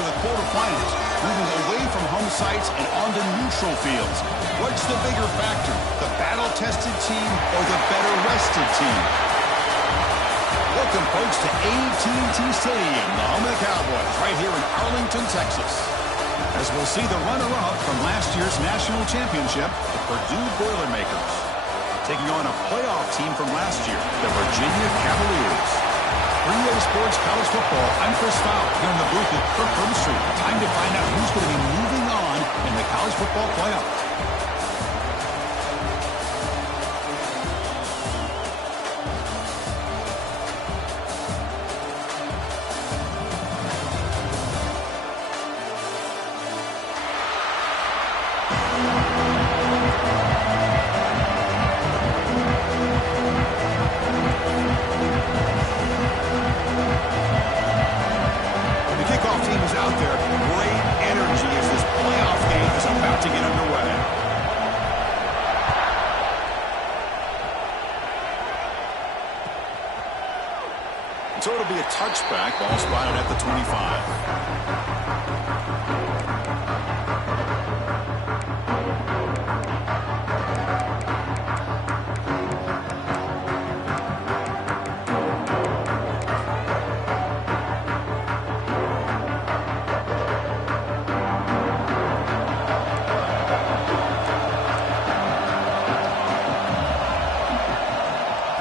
to the quarterfinals, moving away from home sites and onto neutral fields. What's the bigger factor, the battle-tested team or the better-rested team? Welcome, folks, to AT&T Stadium, the home of the Cowboys, right here in Arlington, Texas. As we'll see the runner-up from last year's national championship, the Purdue Boilermakers, taking on a playoff team from last year, the Virginia Cavaliers. 3-Way Sports College Football, I'm Chris Fowler, here in the booth with Kirk Street. Time to find out who's going to be moving on in the college football playoff. So it'll be a touchback, ball spotted at the 25.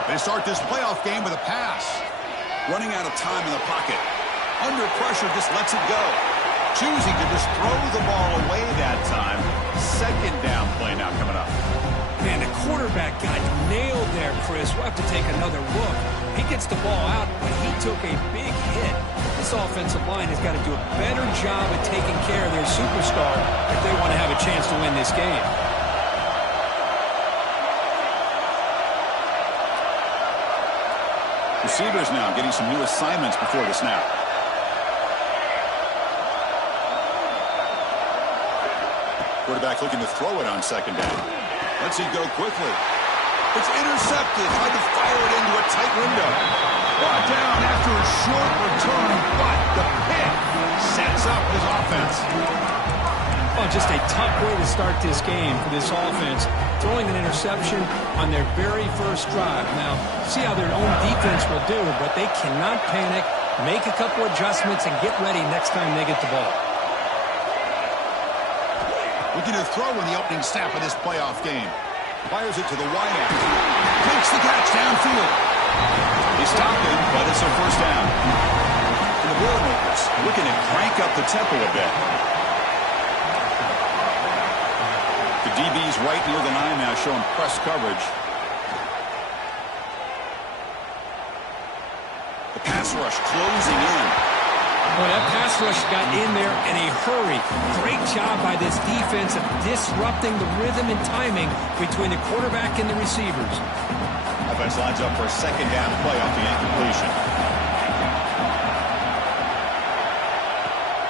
They start this playoff game with a pass. Running out of time in the pocket. Under pressure, just lets it go. Choosing to just throw the ball away that time. Second down play now coming up. Man, the quarterback got nailed there, Chris. We'll have to take another look. He gets the ball out, but he took a big hit. This offensive line has got to do a better job of taking care of their superstar if they want to have a chance to win this game. Receivers now getting some new assignments before the snap. Quarterback looking to throw it on second down. Let's see go quickly. It's intercepted. Tried to fire it into a tight window. Brought down after a short return, but the pick sets up his offense. Oh, just a tough way to start this game for this offense. Throwing an interception on their very first drive. Now, see how their own defense will do, but they cannot panic, make a couple adjustments, and get ready next time they get the ball. Looking to throw in the opening snap of this playoff game. Fires it to the wideout. Takes the catch downfield. He stopped him, but it's a first down. And the Boilermakers looking to crank up the tempo a bit. The DB's right near the line now, showing press coverage. The pass rush closing in. Well, that pass rush got in there in a hurry. Great job by this defense of disrupting the rhythm and timing between the quarterback and the receivers. Offense lines up for a second down play off the incompletion.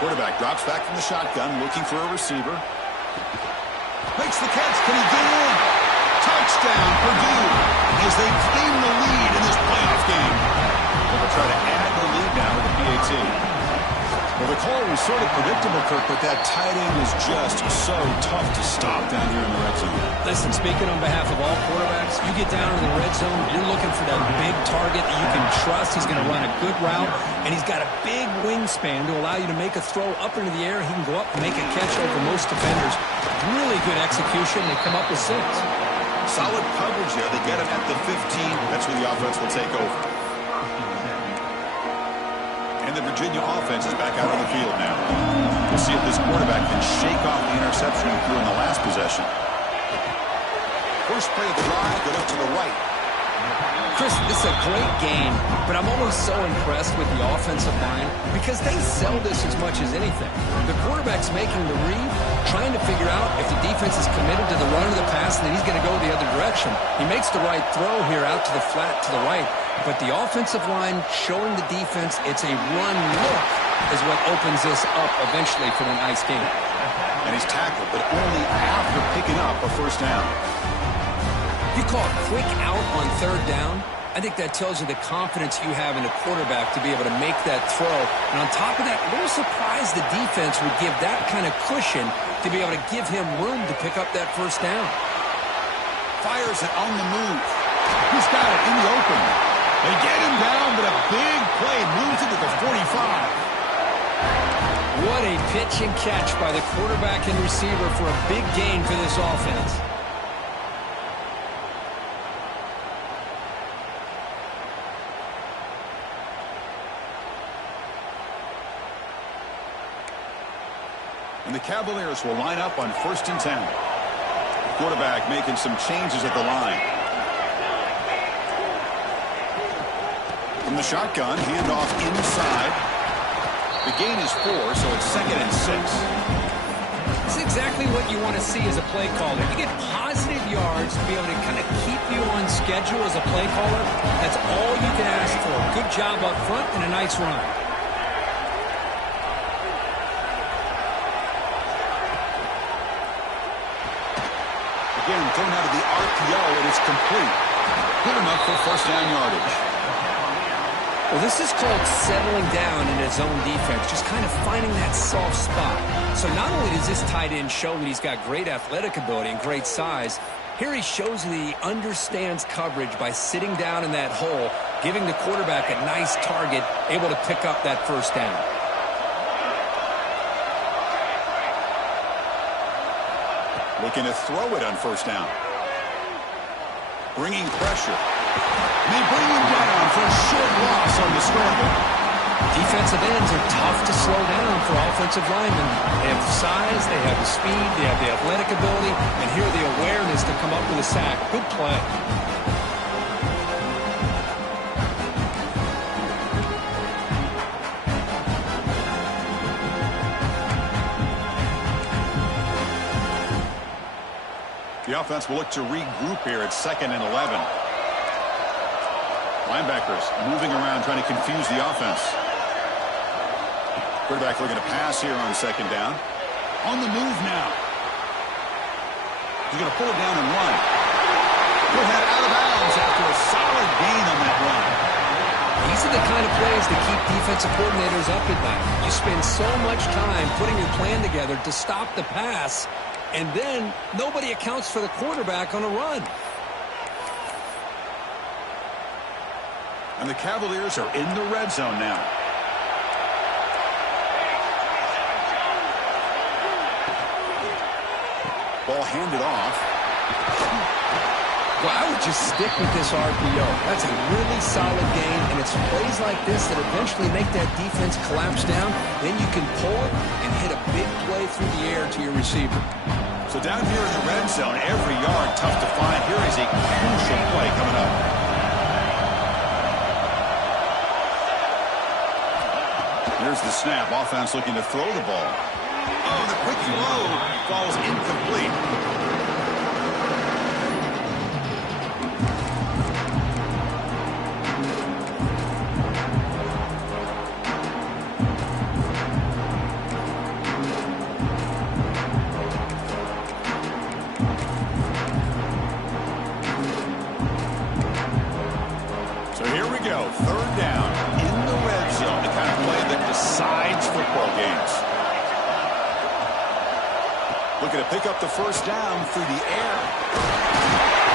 Quarterback drops back from the shotgun, looking for a receiver. Makes the catch. Can he get in? Touchdown, Purdue, as they claim the lead in this playoff game. They'll try to add to the lead now with the PAT. Well, the call was sort of predictable, Kirk, but that tight end is just so tough to stop down here in the red zone. Listen, speaking on behalf of all quarterbacks, you get down in the red zone, you're looking for that big target that you can trust. He's going to run a good route, and he's got a big wingspan to allow you to make a throw up into the air. He can go up and make a catch over most defenders. Really good execution. They come up with 6. Solid coverage there. They get him at the 15. That's where the offense will take over. And the Virginia offense is back out on the field now. We'll see if this quarterback can shake off the interception he threw in the last possession. First play of the drive, go up to the right. Chris, this is a great game, but I'm always so impressed with the offensive line because they sell this as much as anything. The quarterback's making the read, trying to figure out if the defense is committed to the run or the pass, and then he's going to go the other direction. He makes the right throw here out to the flat to the right, but the offensive line showing the defense it's a run look is what opens this up eventually for the nice game. And he's tackled, but only after picking up a first down. You call a quick out on third down, I think that tells you the confidence you have in a quarterback to be able to make that throw. And on top of that, a little surprised the defense would give that kind of cushion to be able to give him room to pick up that first down. Fires it on the move. He's got it in the open. They get him down, but a big play moves it to the 45. What a pitch and catch by the quarterback and receiver for a big gain for this offense. And the Cavaliers will line up on 1st and 10. Quarterback making some changes at the line. From the shotgun, handoff inside. The gain is 4, so it's 2nd and 6. This is exactly what you want to see as a play caller. You get positive yards to be able to kind of keep you on schedule as a play caller. That's all you can ask for. Good job up front and a nice run. Again, thrown out of the RPO, and it's complete. Good enough for 1st down yardage. Well, this is called settling down in his own defense, just kind of finding that soft spot. So not only does this tight end show that he's got great athletic ability and great size, here he shows that he understands coverage by sitting down in that hole, giving the quarterback a nice target, able to pick up that first down. Looking to throw it on 1st down. Bringing pressure. They bring him down for a short loss on the scramble. Defensive ends are tough to slow down for offensive linemen. They have the size, they have the speed, they have the athletic ability, and here the awareness to come up with a sack. Good play. The offense will look to regroup here at 2nd and 11. Linebackers moving around, trying to confuse the offense. Quarterback looking to pass here on 2nd down. On the move now. He's going to pull it down and run. He'll head out of bounds after a solid gain on that run. These are the kind of plays that keep defensive coordinators up at night. You spend so much time putting your plan together to stop the pass, and then nobody accounts for the quarterback on a run. And the Cavaliers are in the red zone now. Ball handed off. Well, I would just stick with this RPO. That's a really solid game, and it's plays like this that eventually make that defense collapse down. Then you can pull it and hit a big play through the air to your receiver. So down here in the red zone, every yard tough to find. Here is a crucial play coming up. Here's the snap. Offense looking to throw the ball. Oh, the quick throw falls incomplete. So here we go. 3rd down in the red zone. The kind of play that decides football games. Looking to pick up the 1st down through the air.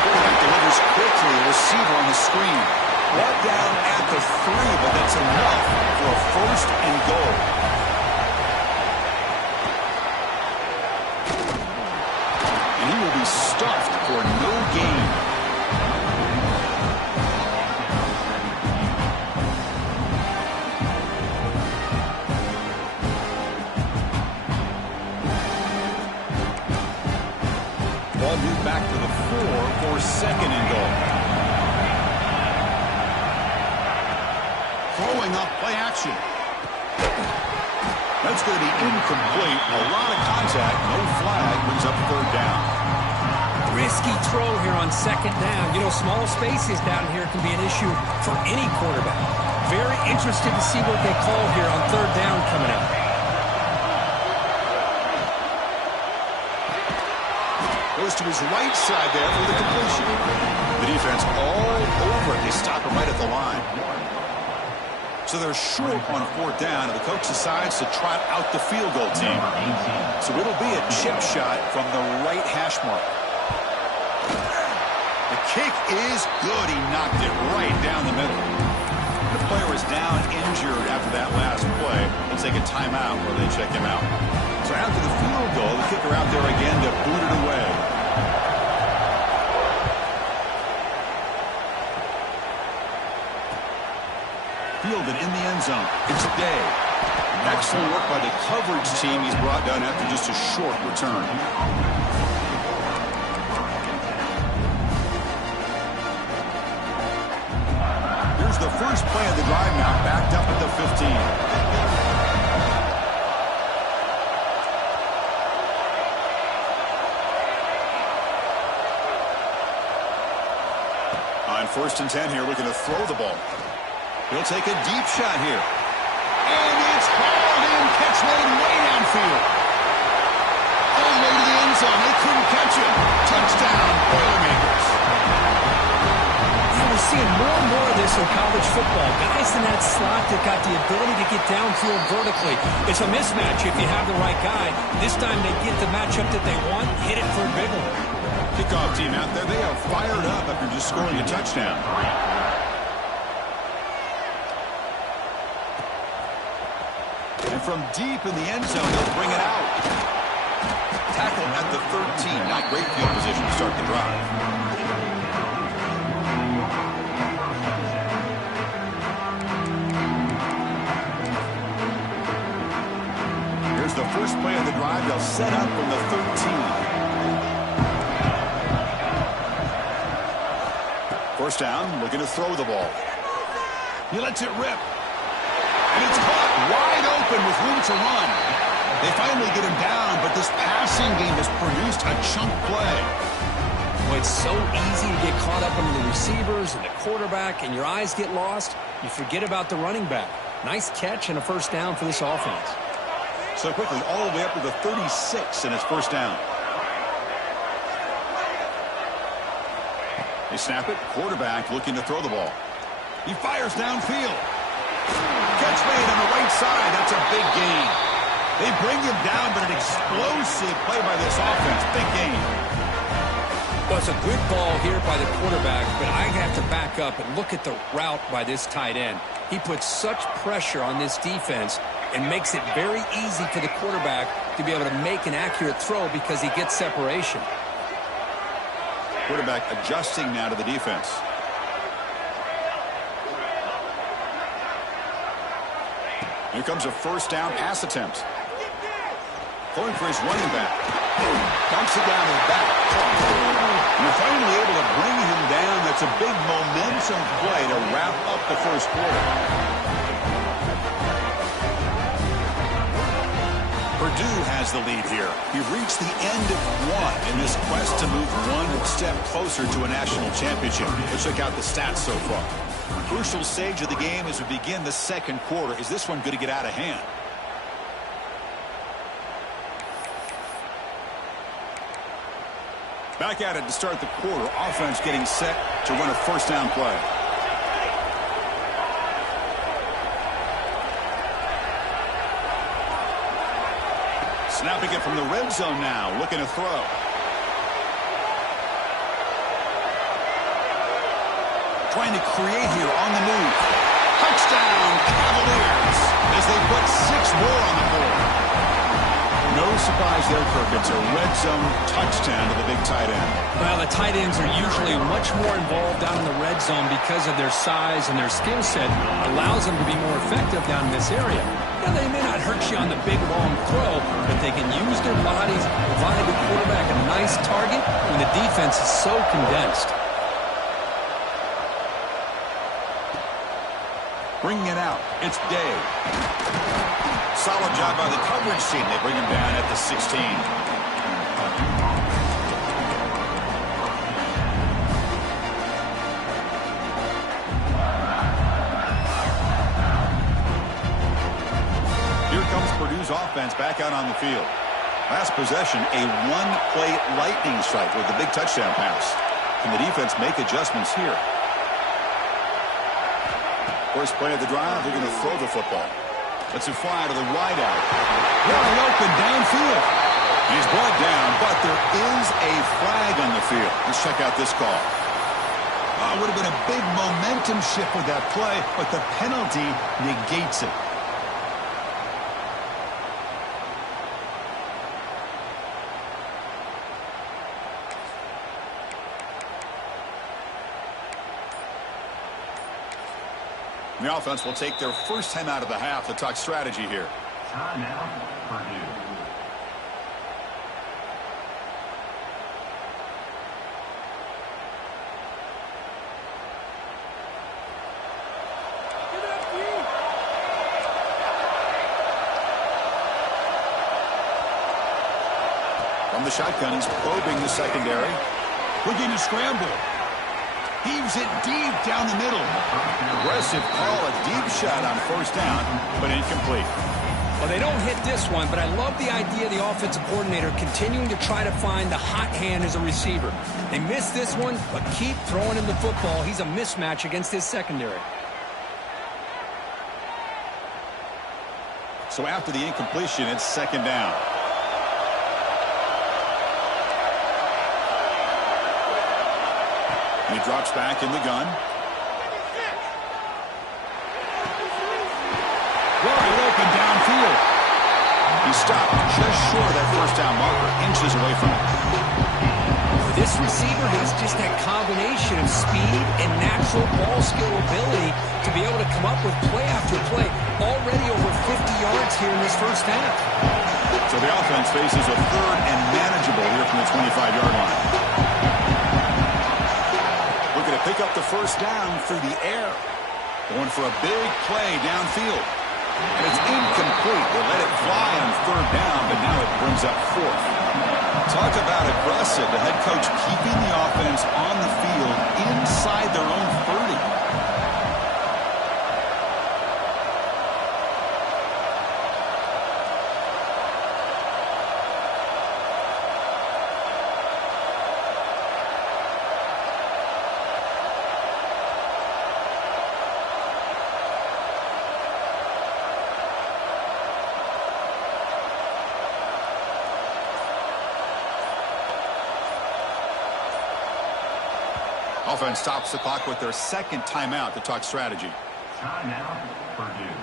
Quarterback delivers quickly. Receiver on the screen. Brought down at the 3, but that's enough for a 1st and goal. And he will be stuffed for no gain. Ball moved back to the 4 for 2nd and goal. Throwing up play action. That's going to be incomplete. A lot of contact. No flag. Brings up 3rd down. Risky throw here on 2nd down. You know, small spaces down here can be an issue for any quarterback. Very interested to see what they call here on 3rd down coming up. Goes to his right side there for the completion. The defense all over it. They stop him right at the line. So they're short on 4th down, and the coach decides to trot out the field goal team. So it'll be a chip shot from the right hash mark. The kick is good. He knocked it right down the middle. The player is down injured after that last play. Let's take a timeout where they check him out. So after the field goal, the kicker out there again to boot it away. Fielded in the end zone. It's Day. Excellent work by the coverage team. He's brought down after just a short return. Here's the first play of the drive now, backed up at the 15. On 1st and 10 here, looking to throw the ball. He'll take a deep shot here. And it's hauled in. Catch made way downfield. All the way to the end zone. They couldn't catch him. Touchdown, Boilermakers. We're seeing more and more of this in college football. Guys in that slot that got the ability to get downfield vertically. It's a mismatch if you have the right guy. This time they get the matchup that they want, hit it for a big one. Kickoff team out there. They are fired up after just scoring a touchdown. And from deep in the end zone, they'll bring it out. Tackle at the 13. Not great field position to start the drive. Here's the first play of the drive. They'll set up from the 13. First down, looking to throw the ball. He lets it rip. And it's caught wide open with room to run. They finally get him down, but this passing game has produced a chunk play. Well, it's so easy to get caught up in the receivers and the quarterback, and your eyes get lost. You forget about the running back. Nice catch and a first down for this offense. So quickly, all the way up to the 36, and it's first down. They snap it. Quarterback looking to throw the ball. He fires downfield. Catch made on the right side. That's a big gain. They bring him down, but an explosive play by this offense. Big gain. Well, it's a good ball here by the quarterback, but I have to back up and look at the route by this tight end. He puts such pressure on this defense and makes it very easy for the quarterback to be able to make an accurate throw because he gets separation. Quarterback adjusting now to the defense. Here comes a first down pass attempt. Going for his running back. Dumps it down his back. And they're finally able to bring him down. That's a big momentum play to wrap up the first quarter. Purdue has the lead here. We've reached the end of one in this quest to move one step closer to a national championship. Let's check out the stats so far. Crucial stage of the game as we begin the second quarter. Is this one going to get out of hand? Back at it to start the quarter. Offense getting set to run a first down play. Snapping it from the red zone now. Looking to throw. Trying to create here on the move. Touchdown, Cavaliers, as they put 6 more on the board. No surprise there, Kirk. It's a red zone touchdown to the big tight end. Well, the tight ends are usually much more involved down in the red zone because of their size and their skill set allows them to be more effective down in this area. Now, they may not hurt you on the big, long throw, but they can use their bodies, provide the quarterback a nice target when the defense is so condensed. Bringing it out, it's Day. Solid job by the coverage team. They bring him down at the 16. Here comes Purdue's offense back out on the field. Last possession, a one-play lightning strike with the big touchdown pass. Can the defense make adjustments here? First play of the drive, they're going to throw the football. Lets it fly to the wide out. Wide open downfield. He's brought down, but there is a flag on the field. Let's check out this call. Oh, it would have been a big momentum shift with that play, but the penalty negates it. The offense will take their first time out of the half to talk strategy here. Timeout, Purdue. From the shotgun, he's probing the secondary. Looking to scramble. Heaves it deep down the middle. Aggressive call, a deep shot on first down, but incomplete. Well, they don't hit this one, but I love the idea of the offensive coordinator continuing to try to find the hot hand as a receiver. They missed this one, but keep throwing him the football. He's a mismatch against his secondary. So after the incompletion, it's second down. He drops back in the gun. Wide open downfield. He stopped just short of that first down marker, inches away from it. This receiver has just that combination of speed and natural ball skill ability to be able to come up with play after play. Already over 50 yards here in this first half. So the offense faces a third and manageable here from the 25-yard line. Looking to pick up the first down through the air. Going for a big play downfield. And it's incomplete. They let it fly on third down, but now it brings up fourth. Talk about aggressive. The head coach keeping the offense on the field inside their own 30. Offense stops the clock with their second timeout to talk strategy. Timeout, Purdue.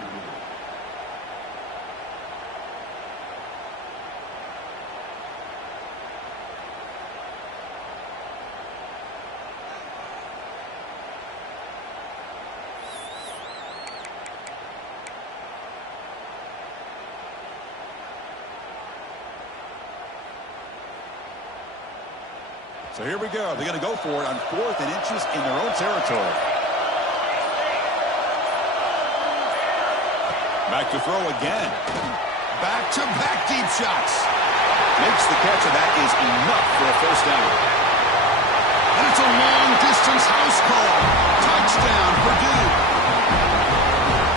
So here we go. They're going to go for it on 4th and inches in their own territory. Back to throw again. Back-to-back deep shots. Makes the catch, and that is enough for a first down. And it's a long-distance house call. Touchdown, Purdue.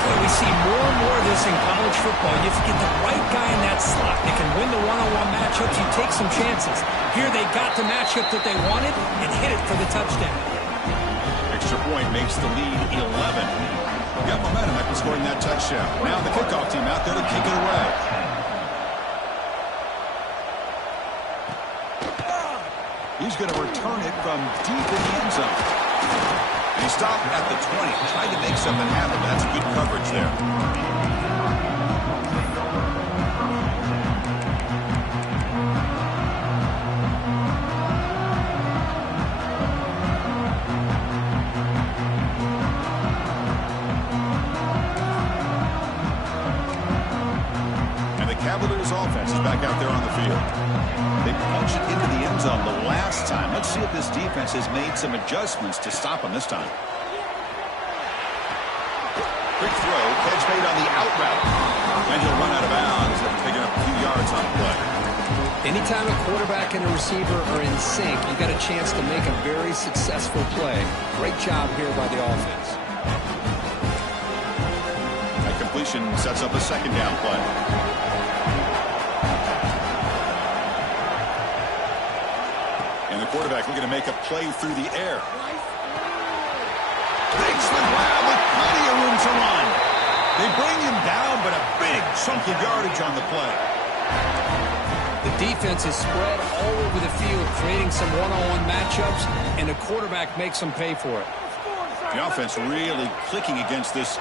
Boy, we see more and more of this in college football. You have to get the right guy in that slot. They can win the one-on-one matchups. You take some chances. Here they got the matchup that they wanted and hit it for the touchdown. Extra point makes the lead 11. Got momentum after scoring that touchdown. Now the kickoff team out there to kick it away. He's going to return it from deep in the end zone. He stopped at the 20, tried to make something happen. That's good coverage there. Cavaliers offense is back out there on the field. They punched it into the end zone the last time. Let's see if this defense has made some adjustments to stop them this time. Quick throw, catch made on the out route. And he'll run out of bounds after picking up a few yards on the play. Anytime a quarterback and a receiver are in sync, you got a chance to make a very successful play. Great job here by the offense. That completion sets up a second down play. quarterback looking to make a play through the air. Takes the grab with plenty of room to run. They bring him down, but a big chunk of yardage on the play. The defense is spread all over the field, creating some one-on-one matchups, and the quarterback makes them pay for it. The offense really clicking against this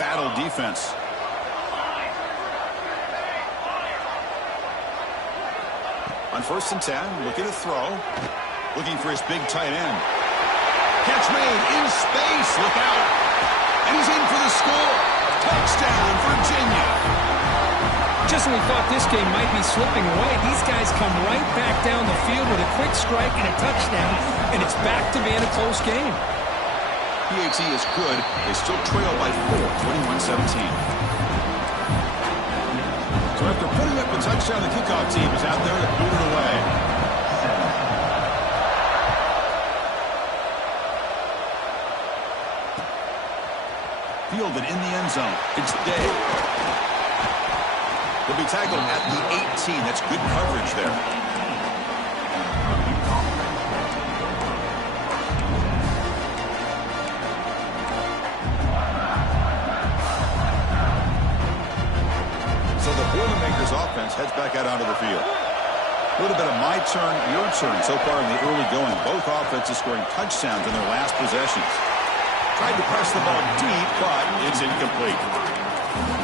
battle defense. On 1st and 10, looking to throw. Looking for his big tight end. Catch made in space. Look out. And he's in for the score. Touchdown, Virginia. Just when we thought this game might be slipping away, these guys come right back down the field with a quick strike and a touchdown, and it's back to being a close game. PAT is good. They still trail by 4, 21-17. So after putting up a touchdown, the kickoff team is out there to boot it away. Fielded in the end zone. It's Day. He'll be tackled at the 18. That's good coverage there. So the Boilermakers offense heads back out onto the field. A little bit of my turn, your turn so far in the early going. Both offenses scoring touchdowns in their last possessions. Tried to press the ball deep, but it's incomplete.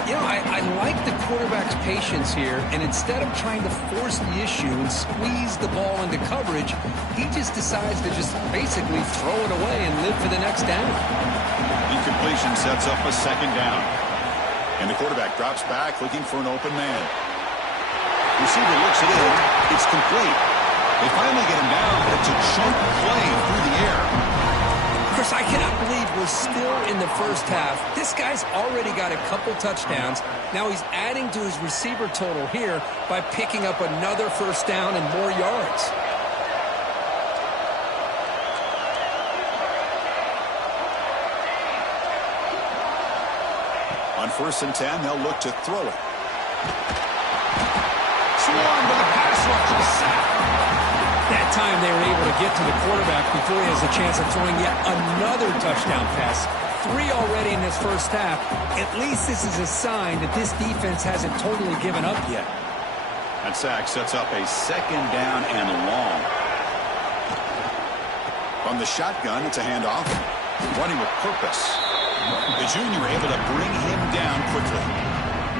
You know, I like the quarterback's patience here, and instead of trying to force the issue and squeeze the ball into coverage, he just decides to just basically throw it away and live for the next down. Incompletion sets up a 2nd down. And the quarterback drops back looking for an open man. Receiver looks it in. It's complete. They finally get him down, but it's a chunk play through the air. Chris, I cannot believe we're still in the first half. This guy's already got a couple touchdowns. Now he's adding to his receiver total here by picking up another 1st down and more yards. On 1st and 10, they'll look to throw it. Swarm with a pass rush and a sack. That time they were able to get to the quarterback before he has a chance of throwing yet another touchdown pass. 3 already in this first half. At least this is a sign that this defense hasn't totally given up yet. That sack sets up a 2nd down and long. From the shotgun, it's a handoff. Running with purpose. The junior able to bring him down quickly.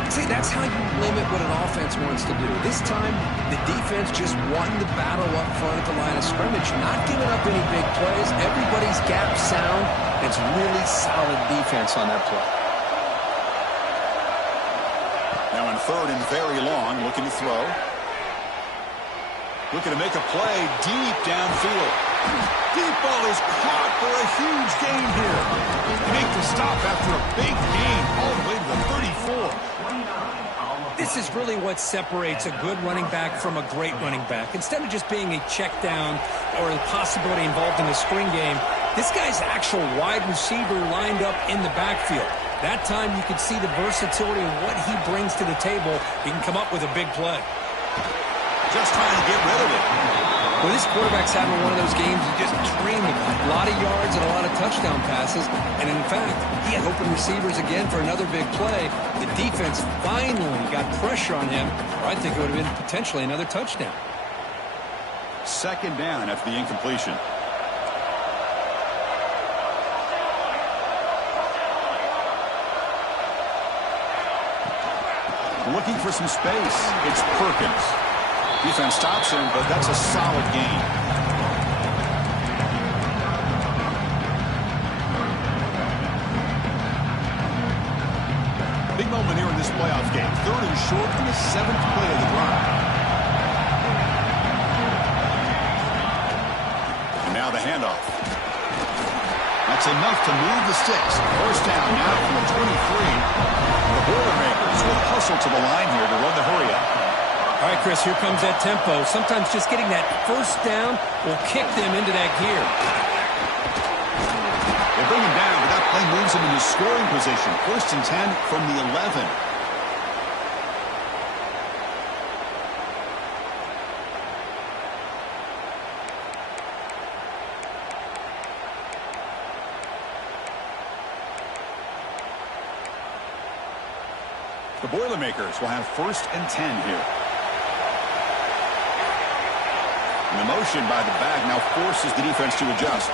See, that's how you limit what an offense wants to do. This time, the defense just won the battle up front at the line of scrimmage, not giving up any big plays. Everybody's gap sound. It's really solid defense on that play. Now on 3rd and very long, looking to throw. Looking to make a play deep downfield. Deep ball is caught for a huge gain here. They make the stop after a big gain all the way to the 34. This is really what separates a good running back from a great running back. Instead of just being a check down or a possibility involved in a screen game, this guy's actual wide receiver lined up in the backfield. That time you could see the versatility of what he brings to the table. He can come up with a big play. Just trying to get rid of it. Well, this quarterback's having one of those games you just dream of. A lot of yards and a lot of touchdown passes. And in fact, he had open receivers again for another big play. The defense finally got pressure on him, or I think it would have been potentially another touchdown. 2nd down after the incompletion. Looking for some space. It's Perkins. Defense stops him, but that's a solid gain. Big moment here in this playoff game. 3rd and short in the 7th play of the drive. And now the handoff. That's enough to move the sticks. 1st down now from the 23. The Boilermakers will hustle to the line here to run the hurry up. All right, Chris, here comes that tempo. Sometimes just getting that 1st down will kick them into that gear. They bring him down, but that play moves him into scoring position. 1st and 10 from the 11. The Boilermakers will have 1st and 10 here. And the motion by the back now forces the defense to adjust.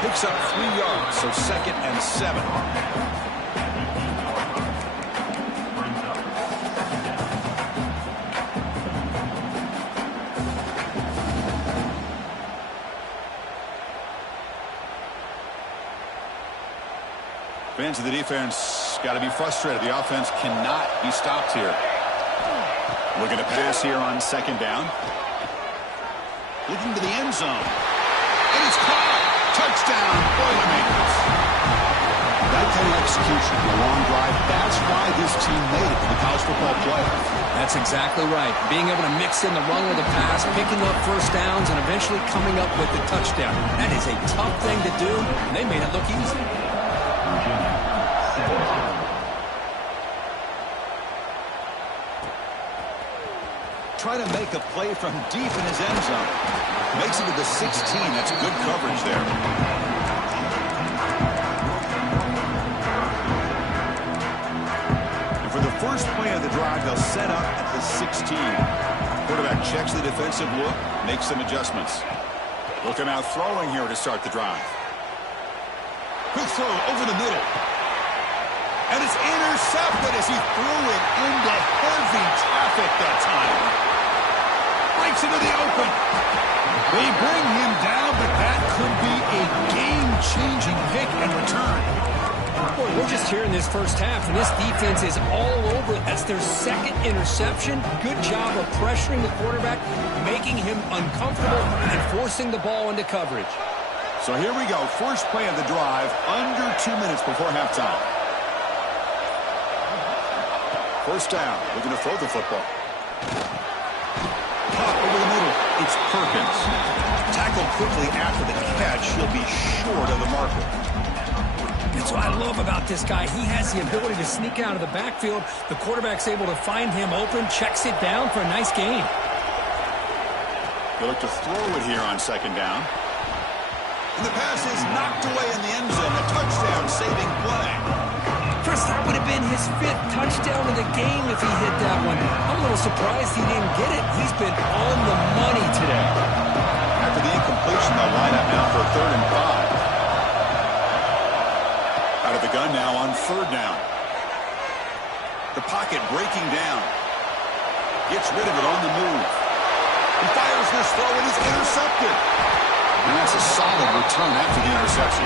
Picks up 3 yards, so 2nd and 7. Fans of the defense got to be frustrated. The offense cannot be stopped here. Looking to pass here on 2nd down. Looking to the end zone. And it's caught. Touchdown, Boilermakers. That kind of execution, a long drive, that's why this team made it to the college football playoff. That's exactly right. Being able to mix in the run with the pass, picking up 1st downs, and eventually coming up with the touchdown. That is a tough thing to do, and they made it look easy. Trying to make a play from deep in his end zone. Makes it to the 16. That's good coverage there. And for the first play of the drive, they'll set up at the 16. Quarterback checks the defensive look, makes some adjustments. Looking out throwing here to start the drive. Quick throw over the middle. And it's intercepted as he threw it into heavy traffic that time. Breaks into the open. They bring him down, but that could be a game-changing pick and return. Boy, we're just here in this first half, and this defense is all over. That's their 2nd interception. Good job of pressuring the quarterback, making him uncomfortable, and forcing the ball into coverage. So here we go. First play of the drive, under 2 minutes before halftime. 1st down, looking to throw the football. Caught over the middle. It's Perkins. Tackled quickly after the catch. He'll be short of the marker. That's what I love about this guy. He has the ability to sneak out of the backfield. The quarterback's able to find him open, checks it down for a nice gain. He'll look to throw it here on 2nd down. And the pass is knocked away in the end zone. A touchdown-saving play. Chris, that would have been his 5th touchdown of the game if he hit that one. I'm a little surprised he didn't get it. He's been on the money today. After the incompletion, they'll line up now for 3rd and 5. Out of the gun now on 3rd down. The pocket breaking down. Gets rid of it on the move. He fires this throw and he's intercepted. And that's a solid return after the interception.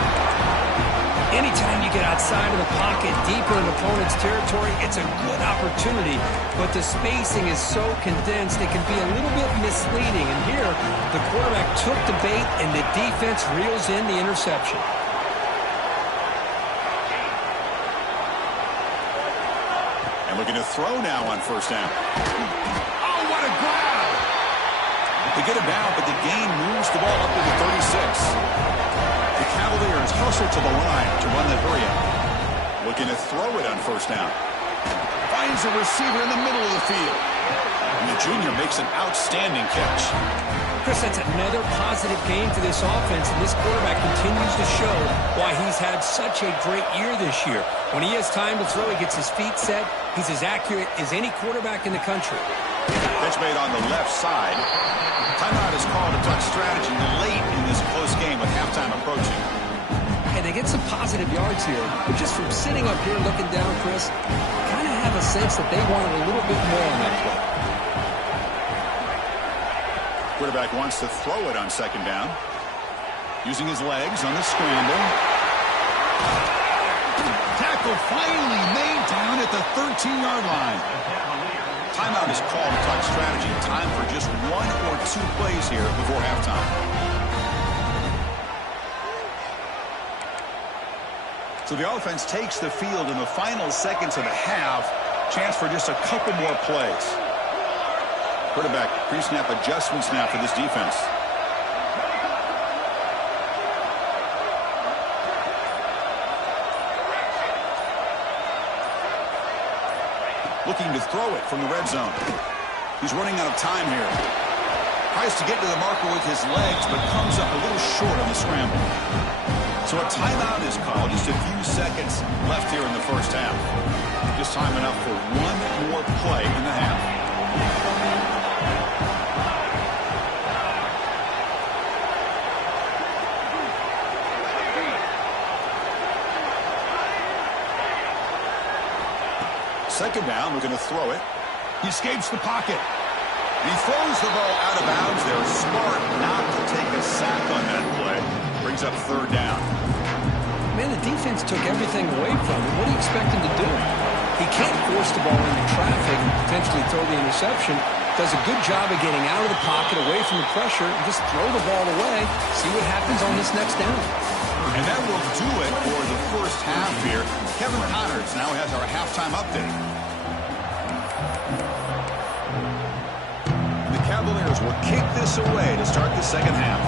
Anytime you get outside of the pocket, deep in an opponent's territory, it's a good opportunity. But the spacing is so condensed, it can be a little bit misleading. And here, the quarterback took the bait, and the defense reels in the interception. And looking to throw now on 1st down. Oh, what a grab! They get it down, but the gain moves the ball up to the 36. The Cavaliers hustle to the line to run the hurry-up. Looking to throw it on 1st down. Finds a receiver in the middle of the field. And the junior makes an outstanding catch. Chris, that's another positive game for this offense, and this quarterback continues to show why he's had such a great year this year. When he has time to throw, he gets his feet set. He's as accurate as any quarterback in the country. Pitch made on the left side. Timeout is called to talk strategy late in this close game with halftime approaching. Hey, they get some positive yards here, but just from sitting up here looking down, Chris, kind of have a sense that they wanted a little bit more on that play. Quarterback wants to throw it on 2nd down. Using his legs on the scramble. Tackle finally made down at the 13-yard line. Timeout is called to talk strategy. Time for just 1 or 2 plays here before halftime. So the offense takes the field in the final seconds of the half. Chance for just a couple more plays. Quarterback pre-snap adjustments now for this defense. Looking to throw it from the red zone. He's running out of time here. Tries to get to the marker with his legs, but comes up a little short on the scramble. So a timeout is called. Just a few seconds left here in the first half. Just time enough for one more play in the half. Second down, we're going to throw it. He escapes the pocket. He throws the ball out of bounds. They're smart not to take a sack on that play. Brings up third down. Man, the defense took everything away from him. What do you expect him to do? He can't force the ball into traffic and potentially throw the interception. Does a good job of getting out of the pocket, away from the pressure, and just throw the ball away. See what happens on this next down. And that will do it for the first half here. Kevin Connors now has our halftime update. The Cavaliers will kick this away to start the second half.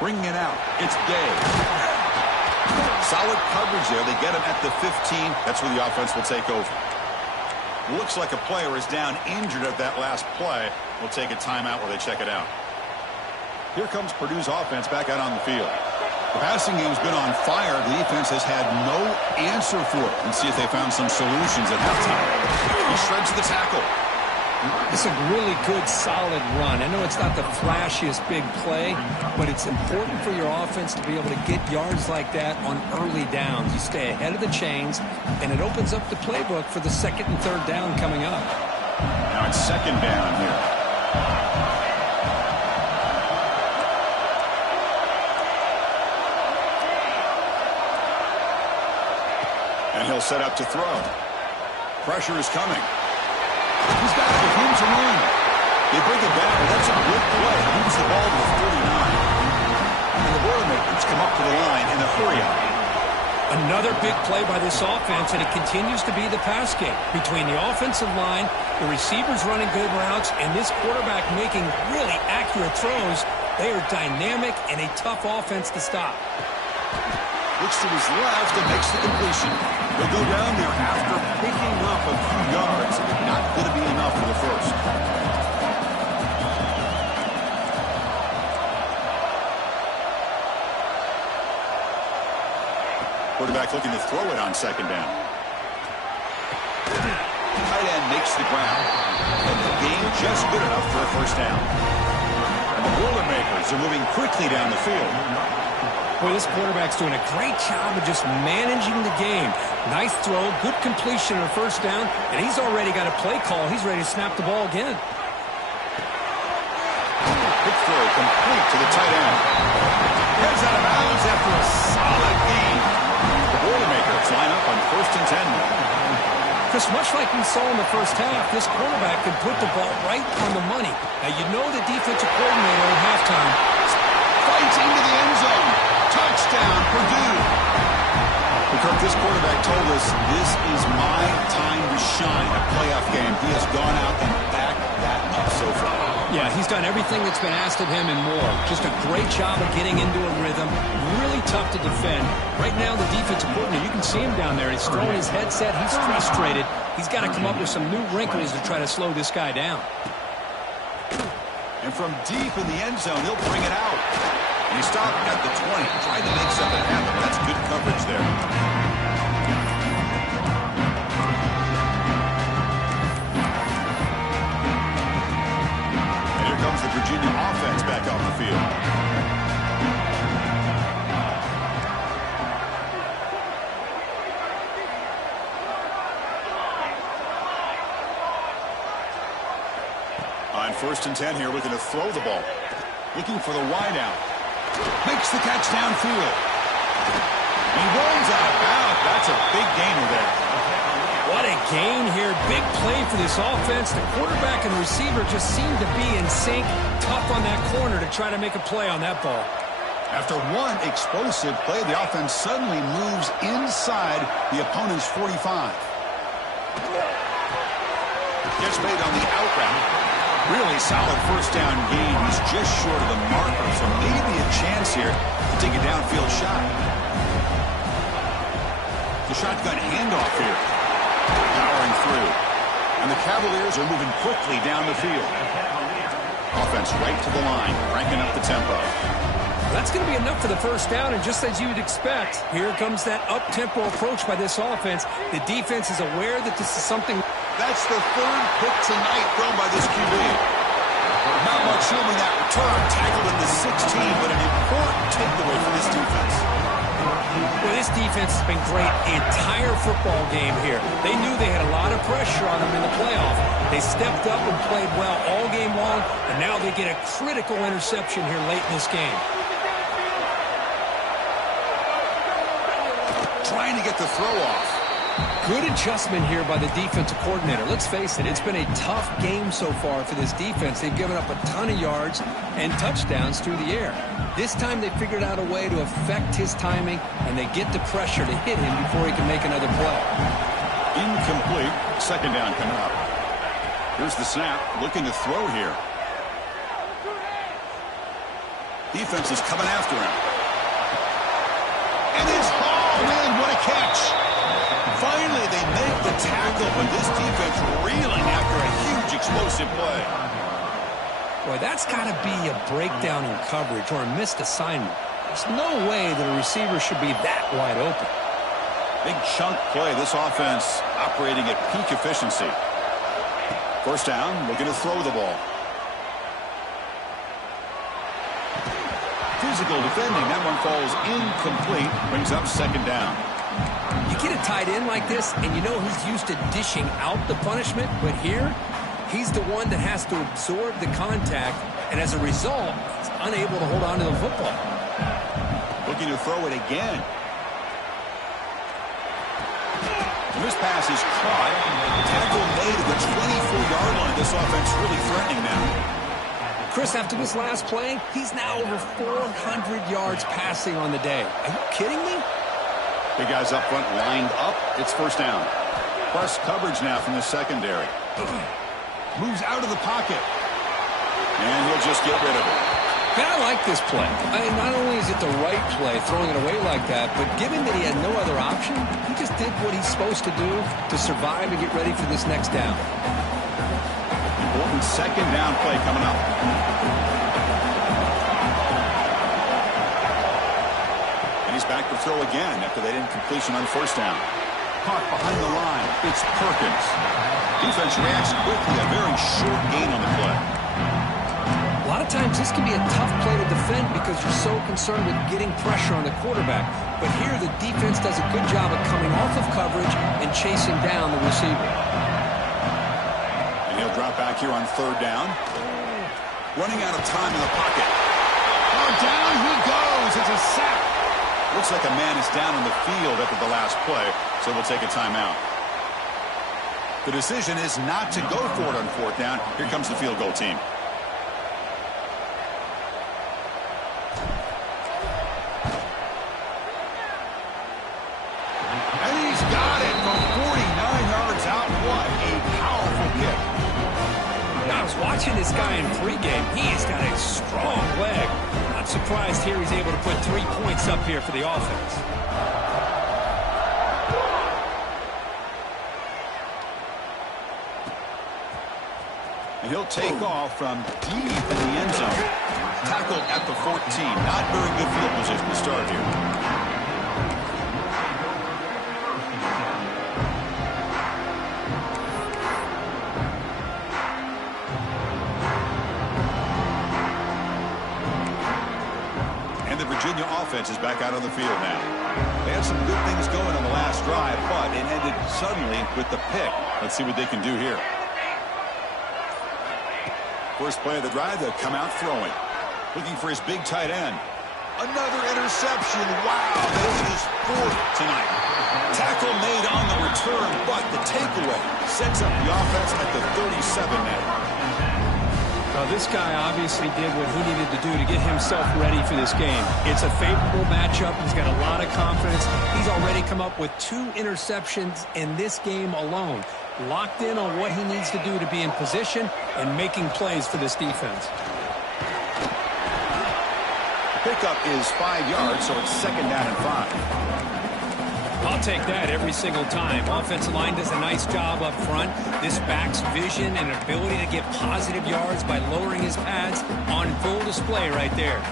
Bringing it out, it's Day. Solid coverage there. They get him at the 15. That's where the offense will take over. Looks like a player is down injured at that last play. We'll take a timeout while they check it out. Here comes Purdue's offense back out on the field. The passing game's been on fire. The defense has had no answer for it. Let's see if they found some solutions at halftime. He shreds the tackle. It's a really good, solid run. I know it's not the flashiest big play, but it's important for your offense to be able to get yards like that on early downs. You stay ahead of the chains, and it opens up the playbook for the second and third down coming up. Now it's second down here. And he'll set up to throw. Pressure is coming. He's got it with room to run. They bring it back, and that's a good play. Moves the ball to the 49. And the Boilermakers come up to the line in a hurry-up. Another big play by this offense, and it continues to be the pass game. Between the offensive line, the receivers running good routes, and this quarterback making really accurate throws, they are dynamic and a tough offense to stop. Looks to his left and makes the completion. They'll go down there after picking up a few yards. Not going to be enough for the first. Quarterback looking to throw it on second down. Tight end makes the ground. And the game just good enough for a first down. And the Boilermakers are moving quickly down the field. Boy, this quarterback's doing a great job of just managing the game. Nice throw, good completion on first down, and he's already got a play call. He's ready to snap the ball again. Big throw complete to the tight end. Heads out of bounds after a solid gain. The Boilermakers line up on 1st and 10 now. Chris, much like we saw in the first half, this quarterback can put the ball right on the money. Now, you know the defensive coordinator at halftime Fights into the end zone. Touchdown, Purdue. Kirk, this quarterback told us this is my time to shine. A playoff game. He has gone out and backed that up so far. Yeah, he's done everything that's been asked of him and more. Just a great job of getting into a rhythm. Really tough to defend. Right now, the defensive coordinator, you can see him down there. He's throwing his headset. He's frustrated. He's got to come up with some new wrinkles to try to slow this guy down. And from deep in the end zone, he'll bring it out. And he stopped at the 20, trying to make something happen. That's good coverage there. And here comes the Virginia offense back on the field. On 1st and 10 here, looking to throw the ball. Looking for the wide out. Makes the catch downfield. He runs out of bounds. That's a big gainer there. What a gain here. Big play for this offense. The quarterback and receiver just seem to be in sync. Tough on that corner to try to make a play on that ball. After one explosive play, the offense suddenly moves inside the opponent's 45. Gets made on the out route. Really solid first down gain. He's just short of the marker, so maybe a chance here to take a downfield shot. The shotgun handoff here. Powering through. And the Cavaliers are moving quickly down the field. Offense right to the line, cranking up the tempo. That's going to be enough for the first down, and just as you'd expect, here comes that up-tempo approach by this offense. The defense is aware that this is something. That's the third pick tonight thrown by this QB. Not much room in that return, tackled at the 16, but an important takeaway for this defense. Well, this defense has been great the entire football game here. They knew they had a lot of pressure on them in the playoff. They stepped up and played well all game long, and now they get a critical interception here late in this game. Trying to get the throw off. Good adjustment here by the defensive coordinator. Let's face it, it's been a tough game so far for this defense. They've given up a ton of yards and touchdowns through the air. This time they figured out a way to affect his timing, and they get the pressure to hit him before he can make another play. Incomplete. Second down coming up. Here's the snap. Looking to throw here. Defense is coming after him. And it's hauled in. What a catch. Finally, they make the tackle, but this defense reeling after a huge explosive play. Boy, that's got to be a breakdown in coverage or a missed assignment. There's no way that a receiver should be that wide open. Big chunk play. This offense operating at peak efficiency. First down, looking to throw the ball. Physical defending. That one falls incomplete. Brings up second down. You get a tight end like this, and you know he's used to dishing out the punishment, but here, he's the one that has to absorb the contact, and as a result, he's unable to hold on to the football. Looking to throw it again. And this pass is caught. Tackle made at the 24-yard line. This offense really threatening now. Chris, after this last play, he's now over 400 yards passing on the day. Are you kidding me? Big guys up front lined up. It's first down. Plus coverage now from the secondary. Moves out of the pocket. And he'll just get rid of it. Man, I like this play. Not only is it the right play, throwing it away like that, but given that he had no other option, he just did what he's supposed to do to survive and get ready for this next down. Important second down play coming up. And he's back to throw again after that incompletion on first down. Caught behind the line. It's Perkins. Defense reacts quickly. A very short gain on the play. A lot of times this can be a tough play to defend because you're so concerned with getting pressure on the quarterback. But here the defense does a good job of coming off of coverage and chasing down the receiver. And he'll drop back here on third down. Running out of time in the pocket. Oh, down he goes. It's a sack. Looks like a man is down on the field after the last play, so we'll take a timeout. The decision is not to go for it on fourth down. Here comes the field goal team. And he's got it from 49 yards out. What a powerful kick. I was watching this guy in pregame. He has got a strong leg. Not surprised here he's able to put 3 points up here for the offense. And he'll take off from deep in the end zone. Tackled at the 14. Not very good field position to start here. Virginia offense is back out on the field now. They had some good things going on the last drive, but it ended suddenly with the pick. Let's see what they can do here. First play of the drive, they'll come out throwing. Looking for his big tight end. Another interception. Wow, that is his fourth tonight. Tackle made on the return, but the takeaway sets up the offense at the 37 now. Well, this guy obviously did what he needed to do to get himself ready for this game. It's a favorable matchup. He's got a lot of confidence. He's already come up with 2 interceptions in this game alone. Locked in on what he needs to do to be in position and making plays for this defense. Pickup is 5 yards, so it's second down and 5. I'll take that every single time. Offensive line does a nice job up front. This back's vision and ability to get positive yards by lowering his pads on full display right there.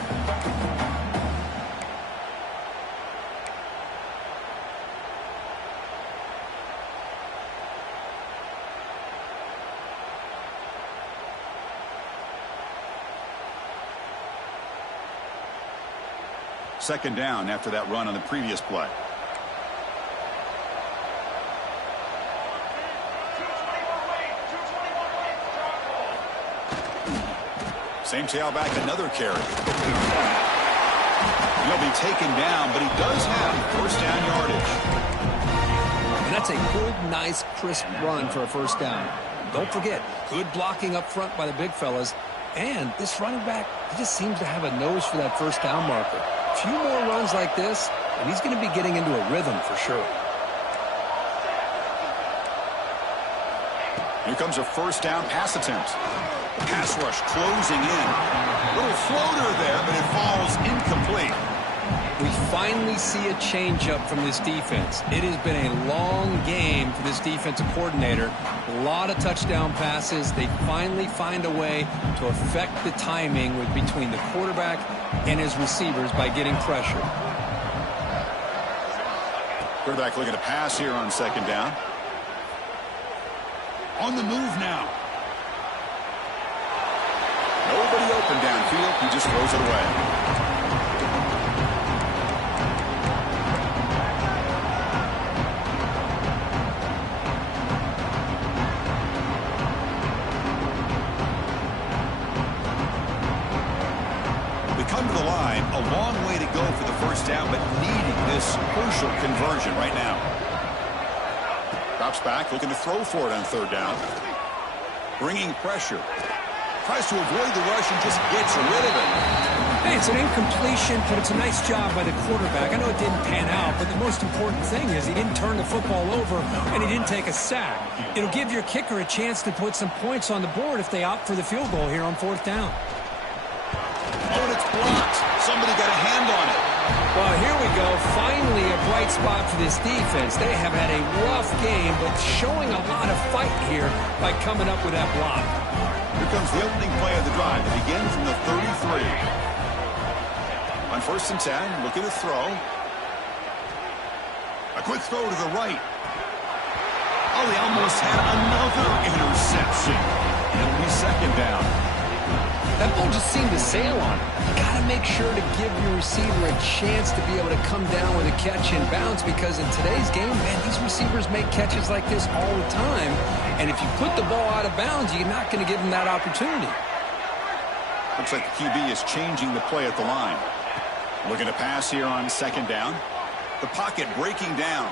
Second down after that run on the previous play. Same tailback, another carry. He'll be taken down, but he does have first down yardage. And that's a good, nice, crisp run for a first down. Don't forget, good blocking up front by the big fellas. And this running back, he just seems to have a nose for that first down marker. A few more runs like this, and he's going to be getting into a rhythm for sure. Here comes a first down pass attempt. Pass rush closing in. Little floater there, but it falls incomplete. We finally see a changeup from this defense. It has been a long game for this defensive coordinator. A lot of touchdown passes. They finally find a way to affect the timing between the quarterback and his receivers by getting pressure. Quarterback looking to pass here on second down. On the move now. Nobody open downfield. He just throws it away. Come to the line, a long way to go for the first down, but needing this crucial conversion right now. Drops back, looking to throw for it on third down. Bringing pressure. Tries to avoid the rush and just gets rid of it. Hey, it's an incompletion, but it's a nice job by the quarterback. I know it didn't pan out, but the most important thing is he didn't turn the football over and he didn't take a sack. It'll give your kicker a chance to put some points on the board if they opt for the field goal here on fourth down. Oh, and it's blocked. Somebody got a hand on it. Well, here we go. Finally a bright spot for this defense. They have had a rough game, but showing a lot of fight here by coming up with that block. Here comes the opening play of the drive. It begins from the 33. On first and 10, looking to throw. A quick throw to the right. Oh, they almost had another interception. It'll be second down. That ball just seemed to sail on him. You got to make sure to give your receiver a chance to be able to come down with a catch and bounce, because in today's game, man, these receivers make catches like this all the time. And if you put the ball out of bounds, you're not going to give them that opportunity. Looks like the QB is changing the play at the line. Looking to pass here on second down. The pocket breaking down.